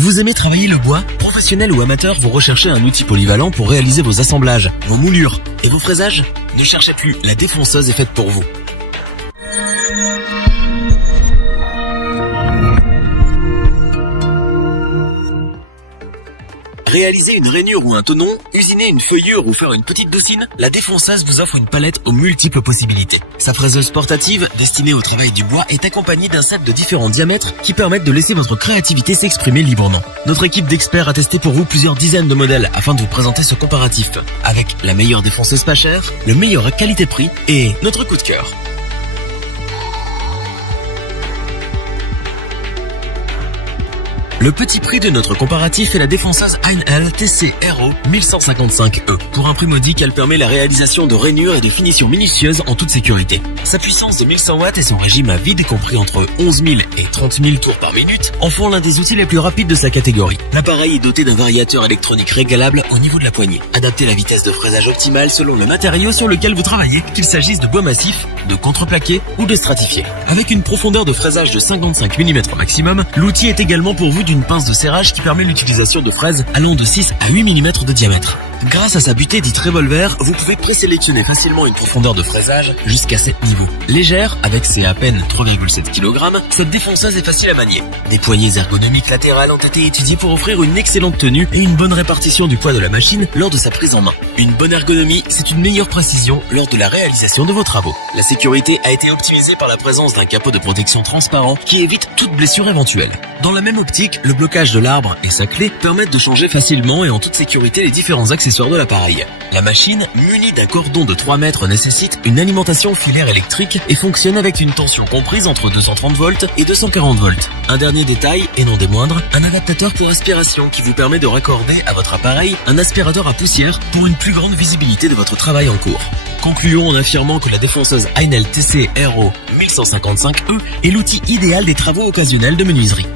Vous aimez travailler le bois? Professionnel ou amateur, vous recherchez un outil polyvalent pour réaliser vos assemblages, vos moulures et vos fraisages? Ne cherchez plus, la défonceuse est faite pour vous. Réaliser une rainure ou un tenon, usiner une feuillure ou faire une petite doucine, la défonceuse vous offre une palette aux multiples possibilités. Sa fraiseuse portative, destinée au travail du bois, est accompagnée d'un set de différents diamètres qui permettent de laisser votre créativité s'exprimer librement. Notre équipe d'experts a testé pour vous plusieurs dizaines de modèles afin de vous présenter ce comparatif, avec la meilleure défonceuse pas chère, le meilleur qualité-prix et notre coup de cœur. Le petit prix de notre comparatif est la défonceuse Heinl TC Aero 1155E. Pour un prix modique, elle permet la réalisation de rainures et de finitions minutieuses en toute sécurité. Sa puissance de 1100 watts et son régime à vide compris entre 11 000 et 30 000 tours par minute en font l'un des outils les plus rapides de sa catégorie. L'appareil est doté d'un variateur électronique régalable au niveau de la poignée. Adaptez la vitesse de fraisage optimale selon le matériau sur lequel vous travaillez, qu'il s'agisse de bois massif, de contreplaqué ou de stratifié. Avec une profondeur de fraisage de 55 mm maximum, l'outil est également pourvu d'une pince de serrage qui permet l'utilisation de fraises allant de 6 à 8 mm de diamètre. Grâce à sa butée dite revolver, vous pouvez présélectionner facilement une profondeur de fraisage jusqu'à 7 niveaux. Légère, avec ses à peine 3,7 kg, cette défonceuse est facile à manier. Des poignées ergonomiques latérales ont été étudiées pour offrir une excellente tenue et une bonne répartition du poids de la machine lors de sa prise en main. Une bonne ergonomie, c'est une meilleure précision lors de la réalisation de vos travaux. La sécurité a été optimisée par la présence d'un capot de protection transparent qui évite toute blessure éventuelle. Dans la même optique, le blocage de l'arbre et sa clé permettent de changer facilement et en toute sécurité les différents accessoires de l'appareil. La machine, munie d'un cordon de 3 mètres, nécessite une alimentation filaire électrique et fonctionne avec une tension comprise entre 230 volts et 240 volts. Un dernier détail, et non des moindres, un adaptateur pour aspiration qui vous permet de raccorder à votre appareil un aspirateur à poussière pour une plus grande visibilité de votre travail en cours. Concluons en affirmant que la défonceuse Heinl TC Aero 1155E est l'outil idéal des travaux occasionnels de menuiserie.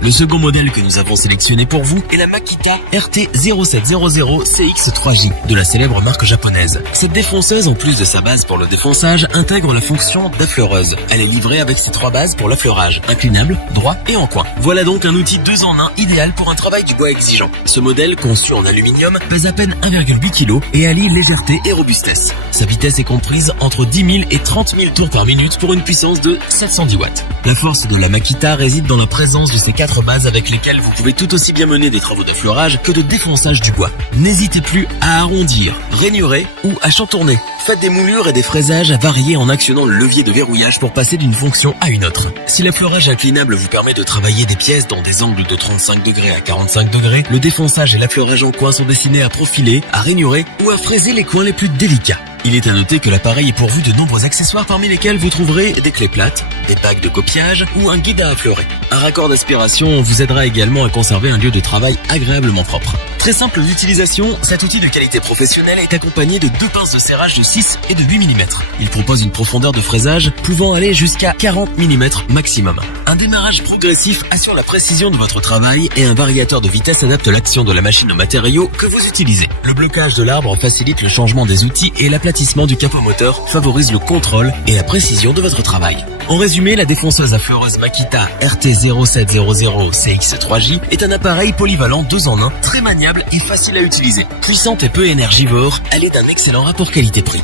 Le second modèle que nous avons sélectionné pour vous est la Makita RT0700CX3J de la célèbre marque japonaise. Cette défonceuse, en plus de sa base pour le défonçage, intègre la fonction d'affleureuse. Elle est livrée avec ses 3 bases pour l'affleurage, inclinable, droit et en coin. Voilà donc un outil 2 en 1 idéal pour un travail du bois exigeant. Ce modèle, conçu en aluminium, pèse à peine 1,8 kg et allie légèreté et robustesse. Sa vitesse est comprise entre 10 000 et 30 000 tours par minute pour une puissance de 710 watts. La force de la Makita réside dans la présence de ces 4 bases avec lesquelles vous pouvez tout aussi bien mener des travaux d'affleurage que de défonçage du bois. N'hésitez plus à arrondir, rainurer ou à chantourner. Faites des moulures et des fraisages variés en actionnant le levier de verrouillage pour passer d'une fonction à une autre. Si l'affleurage inclinable vous permet de travailler des pièces dans des angles de 35 degrés à 45 degrés, le défonçage et l'affleurage en coin sont destinés à profiler, à rainurer ou à fraiser les coins les plus délicats. Il est à noter que l'appareil est pourvu de nombreux accessoires parmi lesquels vous trouverez des clés plates, des bagues de copiage ou un guide à affleurer. Un raccord d'aspiration vous aidera également à conserver un lieu de travail agréablement propre. Très simple d'utilisation, cet outil de qualité professionnelle est accompagné de 2 pinces de serrage de 6 et de 8 mm. Il propose une profondeur de fraisage pouvant aller jusqu'à 40 mm maximum. Un démarrage progressif assure la précision de votre travail et un variateur de vitesse adapte l'action de la machine aux matériaux que vous utilisez. Le blocage de l'arbre facilite le changement des outils et l'aplatissement du capot moteur favorise le contrôle et la précision de votre travail. En résumé, la défonceuse affleureuse Makita RT0700CX3J est un appareil polyvalent 2 en 1, très maniable et facile à utiliser. Puissante et peu énergivore, elle est d'un excellent rapport qualité-prix.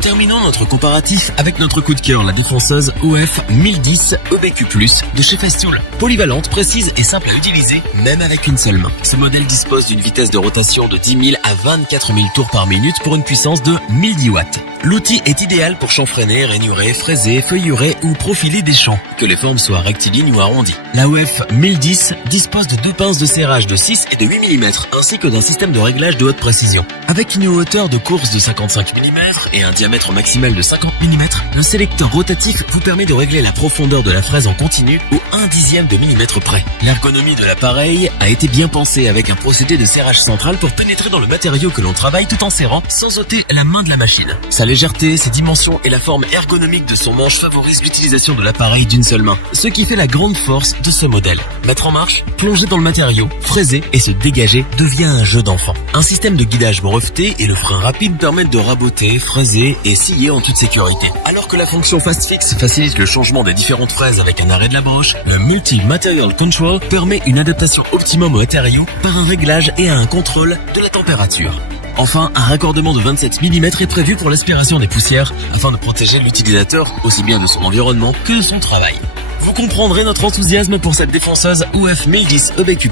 Terminons notre comparatif avec notre coup de cœur, la défonceuse OF 1010 EBQ+, de chez Festool. Polyvalente, précise et simple à utiliser, même avec une seule main. Ce modèle dispose d'une vitesse de rotation de 10 000 à 24 000 tours par minute pour une puissance de 1010 watts. L'outil est idéal pour chanfreiner, rainurer, fraiser, feuillurer ou profiler des champs, que les formes soient rectilignes ou arrondies. La OF 1010 dispose de 2 pinces de serrage de 6 et de 8 mm, ainsi que d'un système de réglage de haute précision. Avec une hauteur de course de 55 mm et un diamètre maximal de 50 mm, le sélecteur rotatif vous permet de régler la profondeur de la fraise en continu au 1/10 de millimètre près. L'ergonomie de l'appareil a été bien pensée avec un procédé de serrage central pour pénétrer dans le matériau que l'on travaille tout en serrant sans ôter la main de la machine. Sa légèreté, ses dimensions et la forme ergonomique de son manche favorisent l'utilisation de l'appareil d'une seule main, ce qui fait la grande force de ce modèle. Mettre en marche, plonger dans le matériau, fraiser et se dégager devient un jeu d'enfant. Un système de guidage breveté et le frein rapide permettent de raboter, fraiser et scier en toute sécurité. Alors que la fonction Fast Fix facilite le changement des différentes fraises avec un arrêt de la broche, le Multi Material Control permet une adaptation optimum au matériau par un réglage et un contrôle de la température. Enfin, un raccordement de 27 mm est prévu pour l'aspiration des poussières afin de protéger l'utilisateur aussi bien de son environnement que de son travail. Vous comprendrez notre enthousiasme pour cette défonceuse UF 1010 EBQ+,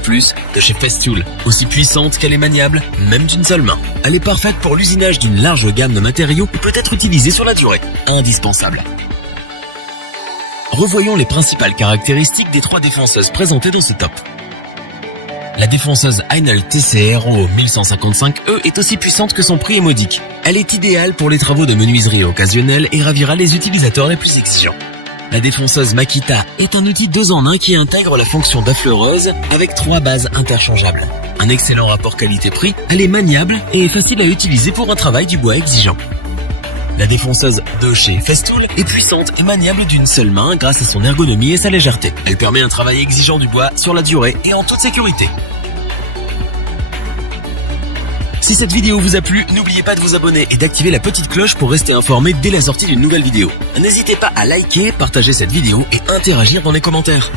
de chez Festool. Aussi puissante qu'elle est maniable, même d'une seule main. Elle est parfaite pour l'usinage d'une large gamme de matériaux et peut être utilisée sur la durée. Indispensable. Revoyons les principales caractéristiques des 3 défonceuses présentées dans ce top. La défonceuse Heinl TC-RO 1155E est aussi puissante que son prix est modique. Elle est idéale pour les travaux de menuiserie occasionnels et ravira les utilisateurs les plus exigeants. La défonceuse Makita est un outil 2 en 1 qui intègre la fonction d'affleureuse avec 3 bases interchangeables. Un excellent rapport qualité-prix, elle est maniable et est facile à utiliser pour un travail du bois exigeant. La défonceuse de chez Festool est puissante et maniable d'une seule main grâce à son ergonomie et sa légèreté. Elle permet un travail exigeant du bois sur la durée et en toute sécurité. Si cette vidéo vous a plu, n'oubliez pas de vous abonner et d'activer la petite cloche pour rester informé dès la sortie d'une nouvelle vidéo. N'hésitez pas à liker, partager cette vidéo et interagir dans les commentaires.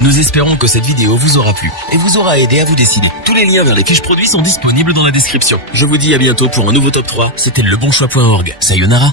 Nous espérons que cette vidéo vous aura plu et vous aura aidé à vous décider. Tous les liens vers les fiches produits sont disponibles dans la description. Je vous dis à bientôt pour un nouveau top 3. C'était lebonchoix.org. Sayonara.